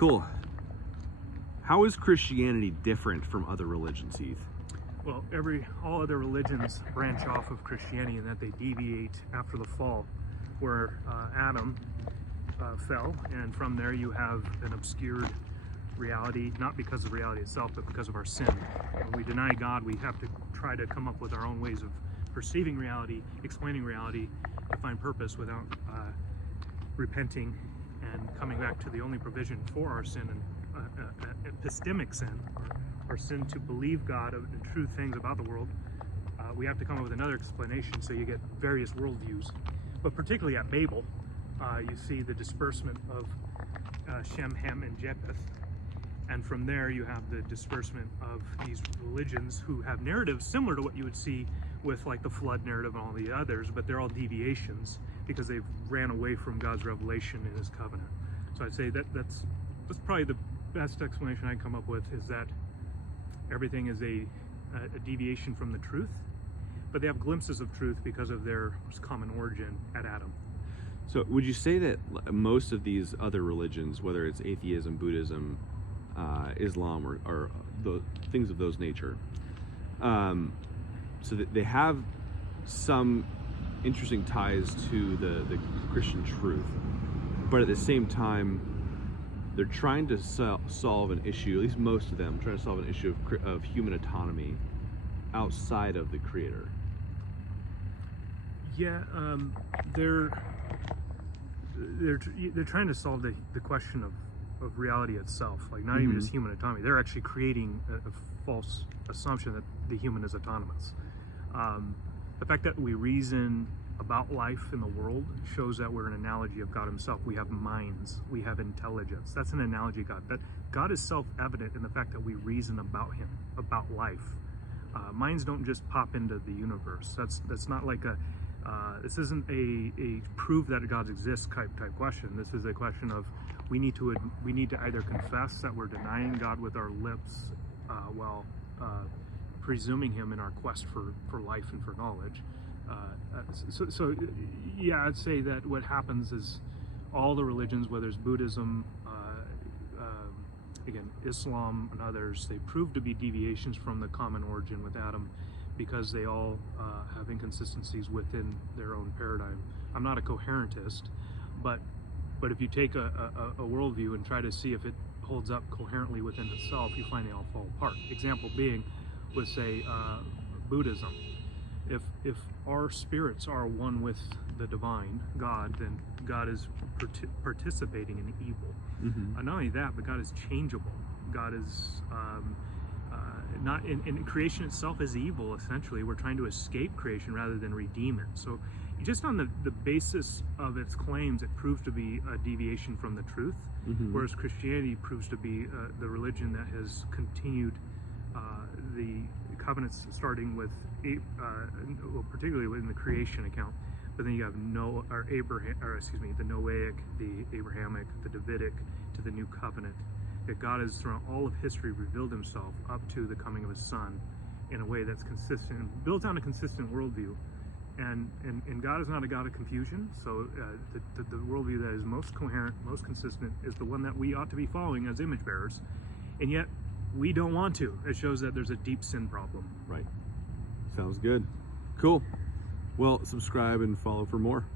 Cool. How is Christianity different from other religions, Heath? Well, all other religions branch off of Christianity in that they deviate after the fall, where Adam fell, and from there you have an obscured reality, not because of reality itself, but because of our sin. When we deny God, we have to try to come up with our own ways of perceiving reality, explaining reality, to find purpose without repenting and coming back to the only provision for our sin, and epistemic sin, or sin to believe God and true things about the world. We have to come up with another explanation, so you get various worldviews. But particularly at Babel, you see the disbursement of Shem, Ham, and Japheth. And from there you have the disbursement of these religions who have narratives similar to what you would see with like the flood narrative and all the others, but they're all deviations because they've ran away from God's revelation in his covenant. So I'd say that's probably the best explanation I can come up with, is that everything is a deviation from the truth, but they have glimpses of truth because of their common origin at Adam. So would you say that most of these other religions, whether it's atheism, Buddhism, Islam, or the things of those nature, so that they have some interesting ties to the Christian truth, but at the same time they're trying to solve an issue, at least most of them trying to solve an issue of human autonomy outside of the Creator? Yeah, they're trying to solve the question of reality itself, like not even just human autonomy. They're actually creating a false assumption that the human is autonomous. The fact that we reason about life in the world shows that we're an analogy of God himself. We have minds, we have intelligence. That's an analogy of God. That God is self-evident in the fact that we reason about him, about life. Minds don't just pop into the universe. That's not like this isn't a prove that God exists type question. This is a question of we need to either confess that we're denying God with our lips while presuming him in our quest for life and for knowledge. So yeah, I'd say that what happens is all the religions, whether it's Buddhism, again, Islam and others, they prove to be deviations from the common origin with Adam, because they all have inconsistencies within their own paradigm. I'm not a coherentist, but if you take a worldview and try to see if it holds up coherently within itself, you find they all fall apart. Example being with, say, Buddhism. If our spirits are one with the divine God, then God is participating in evil. Not only that, but God is changeable. God is not in creation itself is evil. Essentially, we're trying to escape creation rather than redeem it. So just on the basis of its claims, it proves to be a deviation from the truth, whereas Christianity proves to be the religion that has continued the covenants, starting with particularly in the creation account, but then you have the Noahic, the Abrahamic, the Davidic, to the new covenant. That God has, throughout all of history, revealed himself up to the coming of his son in a way that's consistent, built on a consistent worldview. And God is not a God of confusion, so the worldview that is most coherent, most consistent, is the one that we ought to be following as image bearers, and yet we don't want to. It shows that there's a deep sin problem. Right. Sounds good. Cool. Well, subscribe and follow for more.